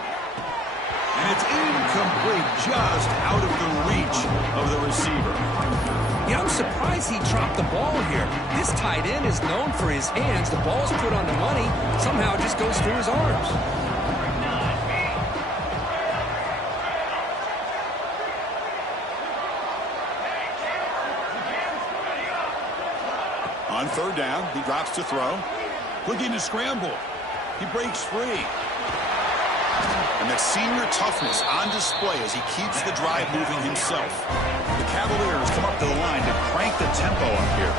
And it's incomplete, just out of the reach of the receiver. Yeah, I'm surprised he dropped the ball here. This tight end is known for his hands. The ball's put on the money. Somehow it just goes through his arms. On third down, he drops to throw. Looking to scramble. He breaks free. And that senior toughness on display as he keeps the drive moving himself. The Cavaliers come up to the line to crank the tempo up here.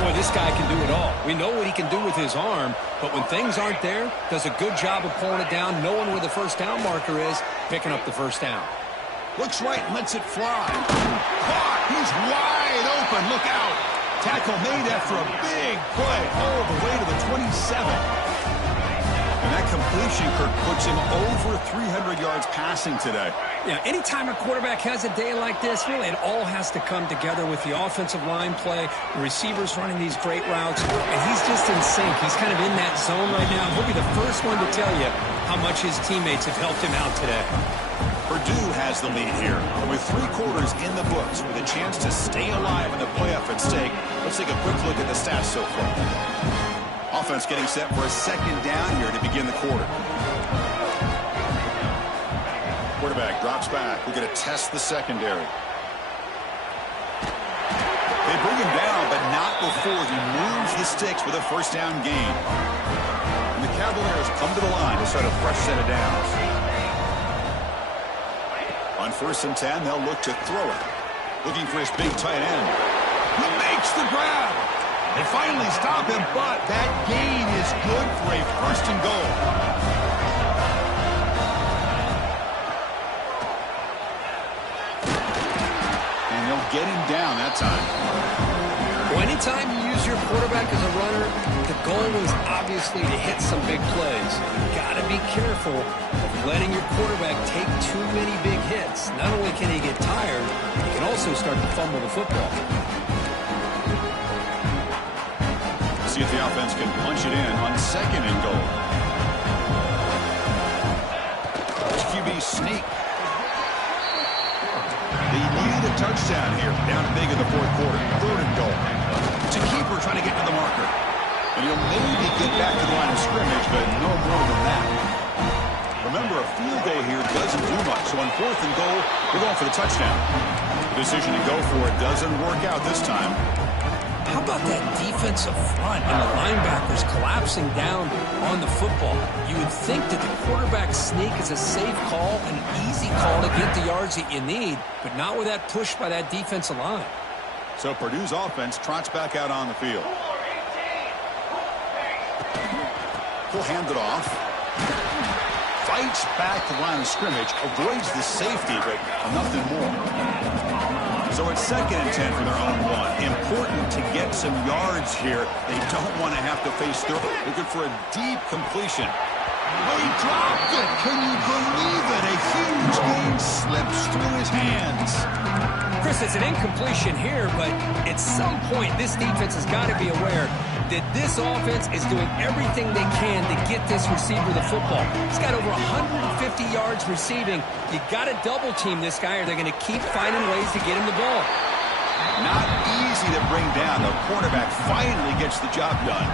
Boy, this guy can do it all. We know what he can do with his arm, but when things aren't there, does a good job of pulling it down, knowing where the first down marker is, picking up the first down. Looks right, lets it fly. Caught! He's wide open. Look out. Tackle made after a big play all the way to the 27. And that completion, Kirk, puts him over 300 yards passing today. Yeah, anytime a quarterback has a day like this, really it all has to come together with the offensive line play, the receivers running these great routes, and he's just in sync. He's kind of in that zone right now. He'll be the first one to tell you how much his teammates have helped him out today. Purdue has the lead here. With 3 quarters in the books, with a chance to stay alive in the playoff at stake, let's take a quick look at the stats so far. Offense getting set for a second down here to begin the quarter. Quarterback drops back. We're going to test the secondary. They bring him down, but not before he moves the sticks with a first down gain. And the Cavaliers come to the line to start a fresh set of downs. On 1st and 10, they'll look to throw it. Looking for his big tight end. He makes the grab. They finally stop him, but that gain is good for a 1st and goal. And they'll get him down that time. Well, anytime you use your quarterback as a runner, the goal is obviously to hit some big plays. You've got to be careful of letting your quarterback take too many big hits. Not only can he get tired, he can also start to fumble the football. See if the offense can punch it in on 2nd and goal. QB sneak. They need a touchdown here. Down big in the 4th quarter. 3rd and goal. It's a keeper trying to get to the marker. And he'll maybe get back to the line of scrimmage, but no more than that. Remember, a field goal here doesn't do much. So on 4th and goal, we're going for the touchdown. The decision to go for it doesn't work out this time. How about that defensive front and the linebackers collapsing down on the football? You would think that the quarterback sneak is a safe call, an easy call to get the yards that you need, but not with that push by that defensive line. So Purdue's offense trots back out on the field. He'll hand it off. Fights back to the line of scrimmage, avoids the safety, but nothing more. So it's 2nd and 10 from their own 1. Important to get some yards here. They don't want to have to face through. Looking for a deep completion. Oh, he dropped it. Can you believe it? A huge gain slips through his hands. Chris, it's an incompletion here, but at some point, this defense has got to be aware that this offense is doing everything they can to get this receiver the football. He's got over 150 yards receiving. You got to double team this guy or they're going to keep finding ways to get him the ball. Not easy to bring down. The cornerback finally gets the job done.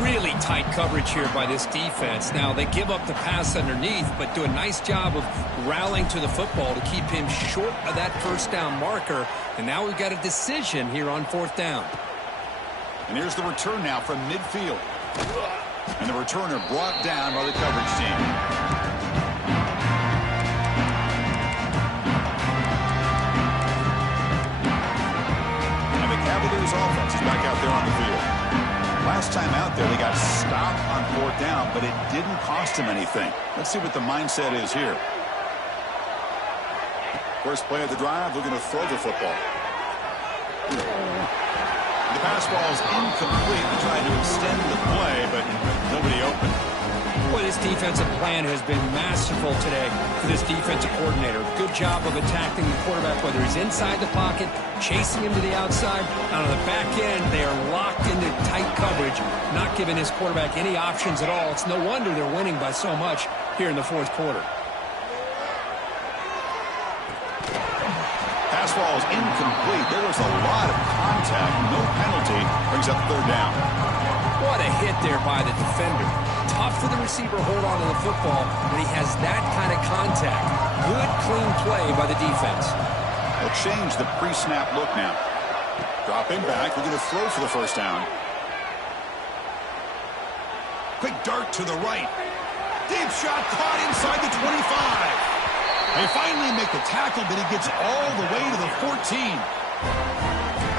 Really tight coverage here by this defense. Now, they give up the pass underneath, but do a nice job of rallying to the football to keep him short of that first down marker. And now we've got a decision here on 4th down. And here's the return now from midfield. And the returner brought down by the coverage team. And the Cavaliers offense is back out there on the field. Last time out there, they got stopped on 4th down, but it didn't cost them anything. Let's see what the mindset is here. First play of the drive, looking to throw the football. The pass ball is incomplete. They tried to extend the play, but nobody open. Boy, this defensive plan has been masterful today for this defensive coordinator. Good job of attacking the quarterback, whether he's inside the pocket, chasing him to the outside. And on the back end, they are locked into tight coverage, not giving his quarterback any options at all. It's no wonder they're winning by so much here in the 4th quarter. Pass ball is incomplete. There was a lot of contact. No penalty. Brings up 3rd down. What a hit there by the defender. Tough for the receiver to hold on to the football, but he has that kind of contact. Good, clean play by the defense. They'll change the pre-snap look now. Dropping back. We're going to throw for the first down. Quick dart to the right. Deep shot caught inside the 25. They finally make the tackle, but he gets all the way to the 14.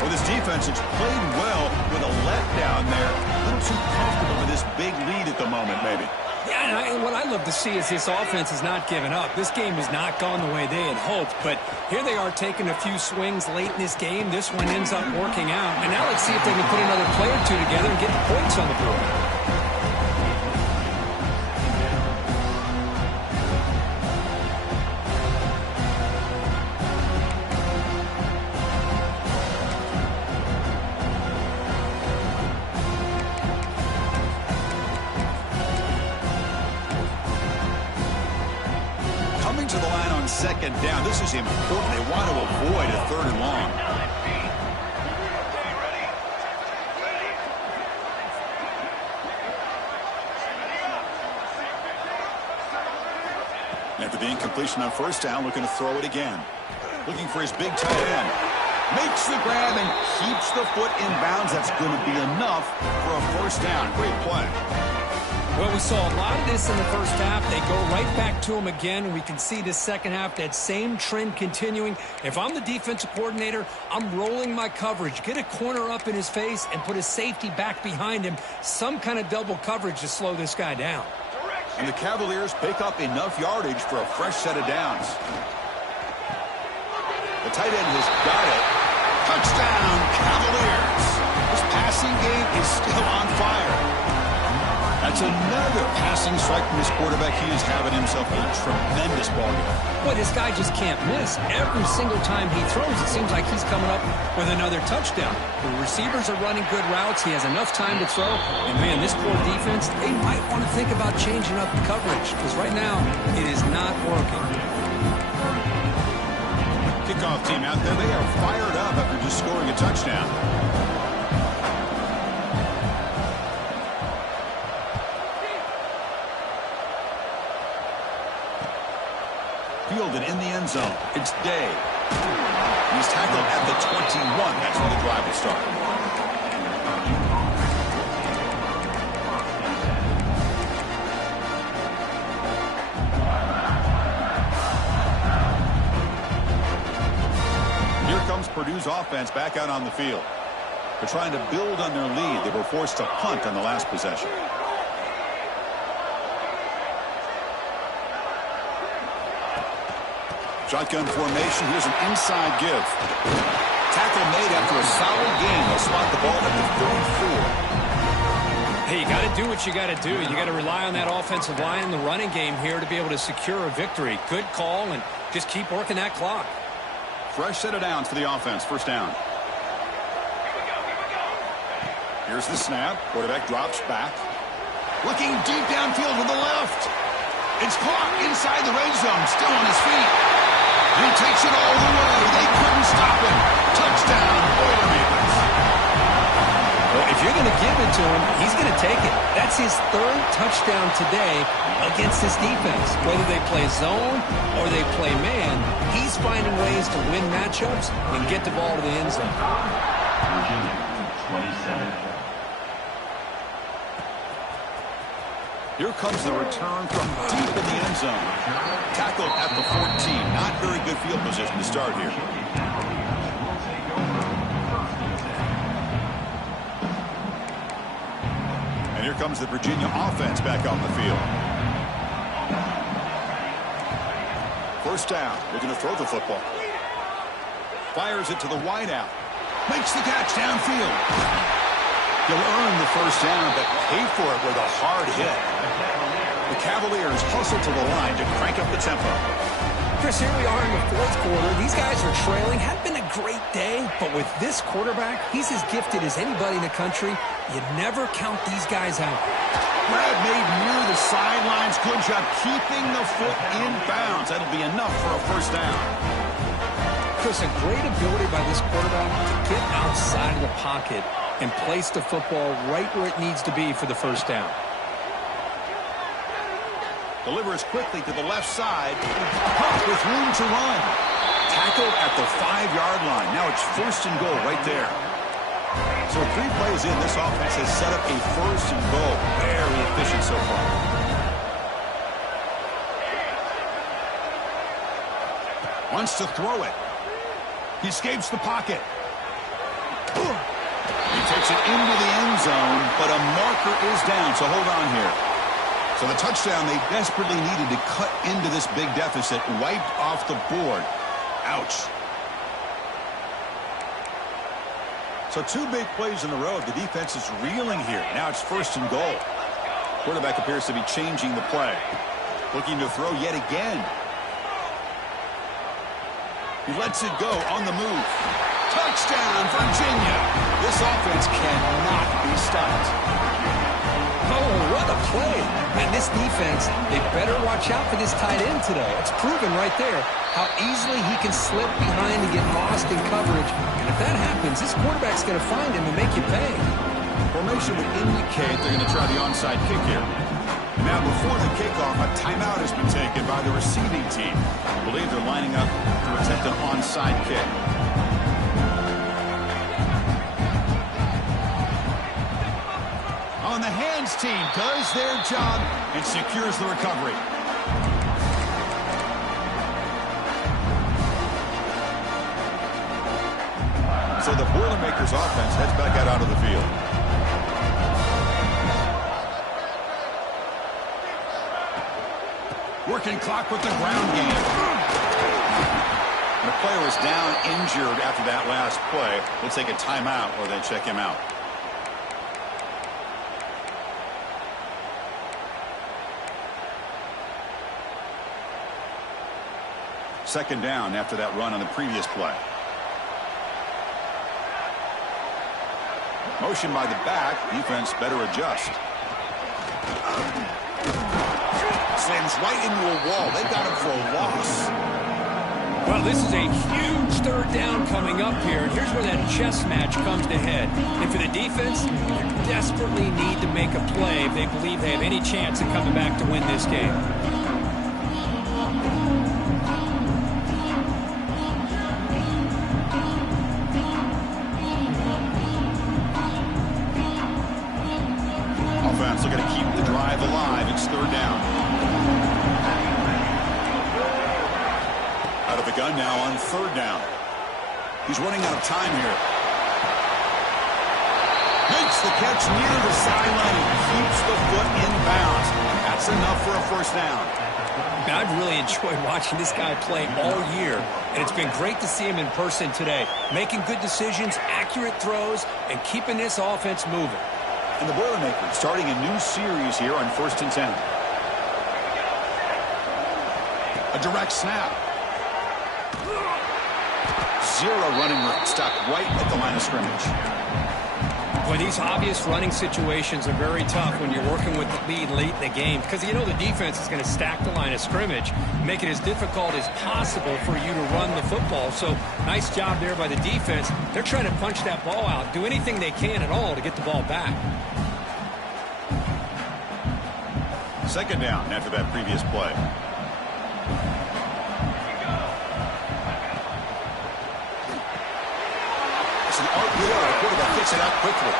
Well, this defense has played well with a letdown there. A little too comfortable with this big lead at the moment, maybe. Yeah, and what I love to see is this offense has not given up. This game has not gone the way they had hoped, but here they are taking a few swings late in this game. This one ends up working out. And now let's see if they can put another play or two together and get the points on the board. To the line on 2nd down. This is important. They want to avoid a 3rd and long. After the incompletion on 1st down, looking to throw it again. Looking for his big tight end. Makes the grab and keeps the foot in bounds. That's going to be enough for a first down. Great play. Well, we saw a lot of this in the first half. They go right back to him again. We can see the second half, that same trend continuing. If I'm the defensive coordinator, I'm rolling my coverage. Get a corner up in his face and put a safety back behind him. Some kind of double coverage to slow this guy down. And the Cavaliers pick up enough yardage for a fresh set of downs. The tight end has got it. Touchdown, Cavaliers. This passing game is still on fire. That's another passing strike from this quarterback. He is having himself a tremendous ball game. Boy, this guy just can't miss. Every single time he throws, it seems like he's coming up with another touchdown. The receivers are running good routes. He has enough time to throw. And, man, this poor defense, they might want to think about changing up the coverage because right now it is not working. Kickoff team out there. They are fired up after just scoring a touchdown. Fielded in the end zone. It's Day. He's tackled at the 21. That's where the drive will start. Here comes Purdue's offense back out on the field. They're trying to build on their lead. They were forced to punt on the last possession. Shotgun formation. Here's an inside give. Tackle made after a solid gain. They'll spot the ball at the 34. Hey, you got to do what you got to do. You got to rely on that offensive line and the running game here to be able to secure a victory. Good call, and just keep working that clock. Fresh set of downs for the offense. First down. Here's the snap. Quarterback drops back. Looking deep downfield to the left. It's caught inside the red zone. Still on his feet. And he takes it all the way. They couldn't stop him. Touchdown, Boilermakers. Well, if you're going to give it to him, he's going to take it. That's his third touchdown today against this defense. Whether they play zone or they play man, he's finding ways to win matchups and get the ball to the end zone. Virginia, 27. Here comes the return from deep in the end zone. Tackled at the 14. Not very good field position to start here. And here comes the Virginia offense back on the field. First down. Looking to throw the football. Fires it to the wideout. Makes the catch downfield. He'll earn the first down, but pay for it with a hard hit. The Cavaliers hustle to the line to crank up the tempo. Chris, here we are in the fourth quarter. These guys are trailing. Had been a great day, but with this quarterback, he's as gifted as anybody in the country. You never count these guys out. Grab made near the sidelines. Good job keeping the foot in bounds. That'll be enough for a first down. Chris, a great ability by this quarterback to get outside of the pocket and place the football right where it needs to be for the first down. Delivers quickly to the left side. With room to run. Tackled at the 5-yard line. Now it's first and goal right there. So 3 plays in, this offense has set up a first and goal. Very efficient so far. Wants to throw it. He escapes the pocket. He takes it into the end zone, but a marker is down, so hold on here. So the touchdown they desperately needed to cut into this big deficit, wiped off the board. Ouch. So 2 big plays in a row. The defense is reeling here. Now it's first and goal. Quarterback appears to be changing the play. Looking to throw yet again. He lets it go on the move. Touchdown, Virginia. This offense cannot be stopped. Oh, what a play. Man, this defense, they better watch out for this tight end today. It's proven right there how easily he can slip behind and get lost in coverage. And if that happens, this quarterback's going to find him and make you pay. Formation would indicate they're going to try the onside kick here. And now before the kickoff, a timeout has been taken by the receiving team. I believe they're lining up to attempt an onside kick. On the hands team does their job and secures the recovery. So the Boilermakers offense heads back out onto the field. Working clock with the ground game. And the player was down injured after that last play. We'll take a timeout or they check him out. Second down after that run on the previous play. Motion by the back. Defense better adjust. Slams right into a wall. They got him for a loss. Well, this is a huge third down coming up here. And here's where that chess match comes to head. And for the defense, they desperately need to make a play if they believe they have any chance of coming back to win this game. Offense looking to keep the drive alive. It's third down. Out of the gun now on third down. He's running out of time here. Makes the catch near the sideline and keeps the foot in bounds. That's enough for a first down. I've really enjoyed watching this guy play all year, and it's been great to see him in person today, making good decisions, accurate throws, and keeping this offense moving. And the Boilermakers starting a new series here on 1st and 10. A direct snap. Zero running room. Stopped right at the line of scrimmage. Well, these obvious running situations are very tough when you're working with the lead late in the game because you know the defense is going to stack the line of scrimmage, make it as difficult as possible for you to run the football. So nice job there by the defense. They're trying to punch that ball out, do anything they can at all to get the ball back. Second down after that previous play. It's an RPO. The quarterback gets it out quickly.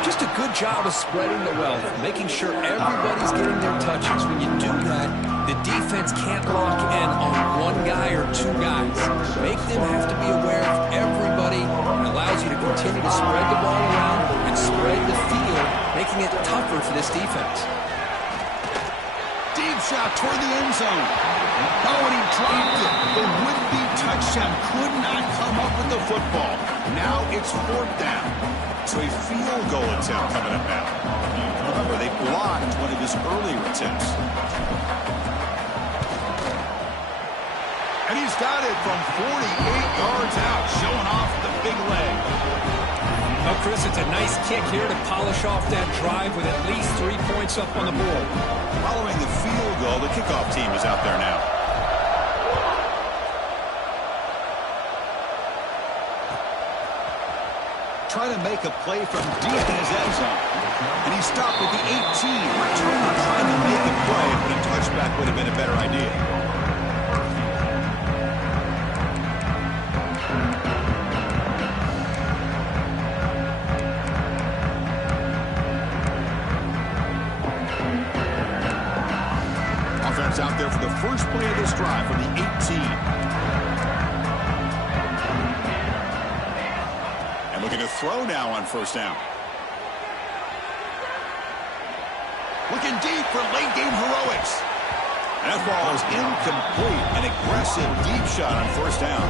Just a good job of spreading the wealth, making sure everybody's getting their touches. When you do that, the defense can't lock in on one guy or two guys. Make them have to be aware of everybody. It allows you to continue to spread the ball around and spread the field, making it tougher for this defense. Deep shot toward the end zone. Oh, and he dropped it. The would-be touchdown could not come up with the football. Now it's fourth down. So a field goal attempt coming up now. Remember, they blocked one of his earlier attempts. And he's got it from 48 yards out, showing off the big leg. Well, Chris, it's a nice kick here to polish off that drive with at least 3 points up on the board. Following the field goal, the kickoff team is out there now. Trying to make a play from deep in his end zone. And he stopped at the 18. Returner trying to make a play, but a touchback would have been a better idea. Offense out there for the first play of this drive from the 18. Looking to throw now on first down. Looking deep for late game heroics. And that ball is incomplete. An aggressive deep shot on first down.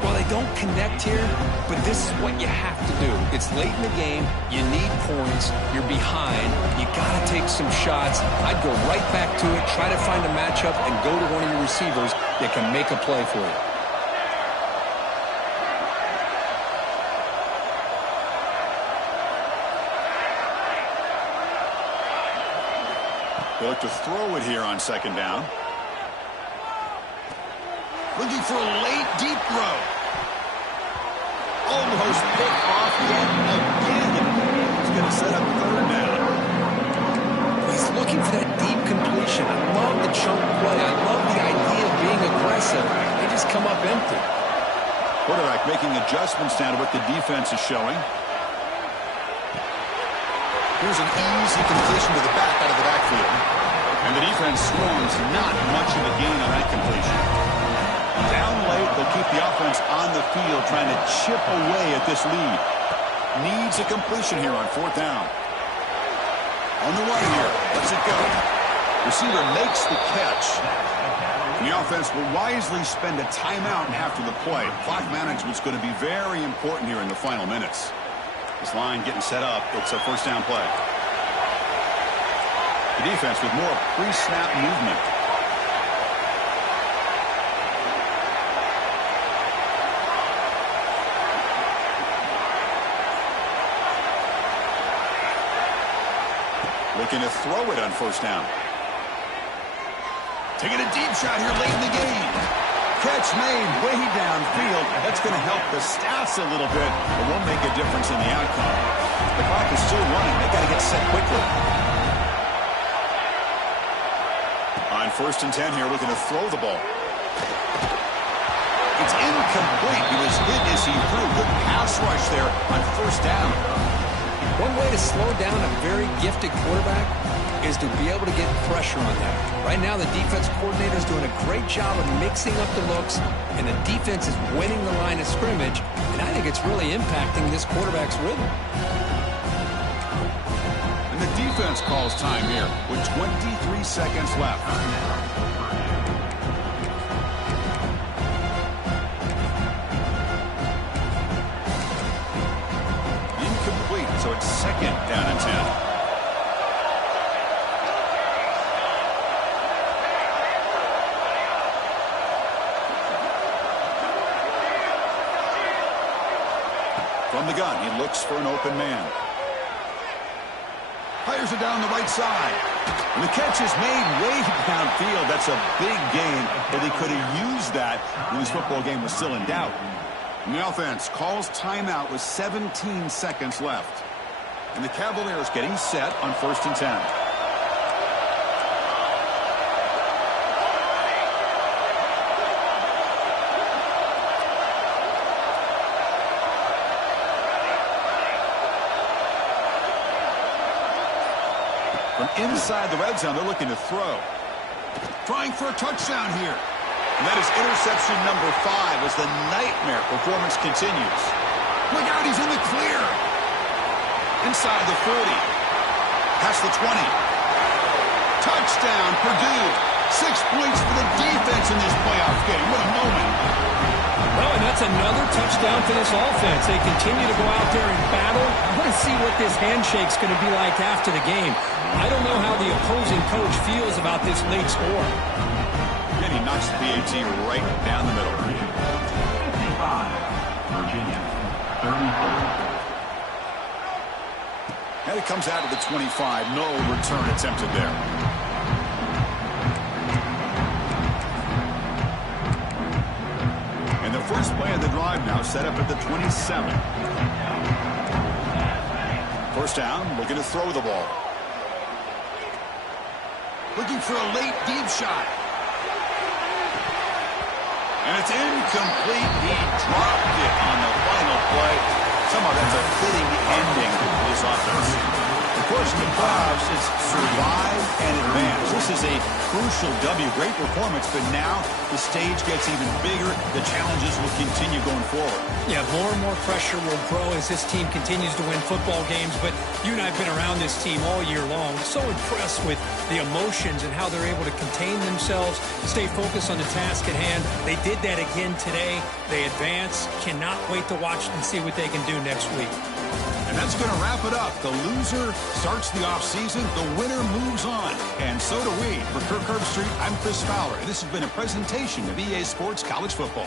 Well, they don't connect here, but this is what you have to do. It's late in the game. You need points. You're behind. You got to take some shots. I'd go right back to it, try to find a matchup, and go to one of your receivers that can make a play for you. They look to throw it here on second down. Looking for a late, deep throw. Almost picked off yet again. He's going to set up third down. He's looking for that deep completion. I love the chunk play. I love the idea of being aggressive. They just come up empty. Quarterback making adjustments down to what the defense is showing. Here's an easy completion to the back out of the backfield. And the defense swarms, not much of a gain on that completion. Down late, they'll keep the offense on the field trying to chip away at this lead. Needs a completion here on 4th down. On the run here. Lets it go. Receiver makes the catch. And the offense will wisely spend a timeout after the play. Clock management's going to be very important here in the final minutes. This line getting set up. It's a 1st down play. The defense with more pre-snap movement. Looking to throw it on 1st down. Taking a deep shot here late in the game. Catch made way downfield. That's going to help the stats a little bit, but won't make a difference in the outcome. The clock is still running. They got to get set quickly. On 1st and 10 here, looking to throw the ball. It's incomplete. He was hit as he threw. Good pass rush there on 1st down. One way to slow down a very gifted quarterback is to be able to get pressure on them. Right now, the defense coordinator is doing a great job of mixing up the looks, and the defense is winning the line of scrimmage, and I think it's really impacting this quarterback's rhythm. And the defense calls time here with 23 seconds left. Incomplete, so it's 2nd down and 10. From the gun, he looks for an open man. Fires it down the right side. And the catch is made way downfield. That's a big gain, but they could have used that when this football game was still in doubt. And the offense calls timeout with 17 seconds left. And the Cavaliers getting set on 1st and 10. From inside the red zone, they're looking to throw. Trying for a touchdown here. And that is interception number 5 as the nightmare performance continues. Look out, he's in the clear. Inside the 40. Past the 20. Touchdown, Purdue. 6 points for the defense in this playoff game. What a moment. Well, and that's another touchdown for this offense. They continue to go out there and battle. I want to see what this handshake's going to be like after the game. I don't know how the opposing coach feels about this late score. And he knocks the PAT right down the middle. 55, Virginia, 34. And it comes out of the 25. No return attempted there. And the first play of the drive now set up at the 27. 1st down, looking to throw the ball. Looking for a late deep shot. And it's incomplete. He dropped it on the final play. Somehow that's a fitting ending to this offense. Of course, the playoffs is survive and advance. This is a crucial W. Great performance, but now the stage gets even bigger. The challenges will continue going forward. Yeah, more and more pressure will grow as this team continues to win football games, but you and I have been around this team all year long. So impressed with the emotions and how they're able to contain themselves, stay focused on the task at hand. They did that again today. They advance. Cannot wait to watch and see what they can do next week. And that's going to wrap it up. The loser starts the offseason. The winner moves on. And so do we. For Kirk Herbstreit, I'm Chris Fowler. This has been a presentation of EA Sports College Football.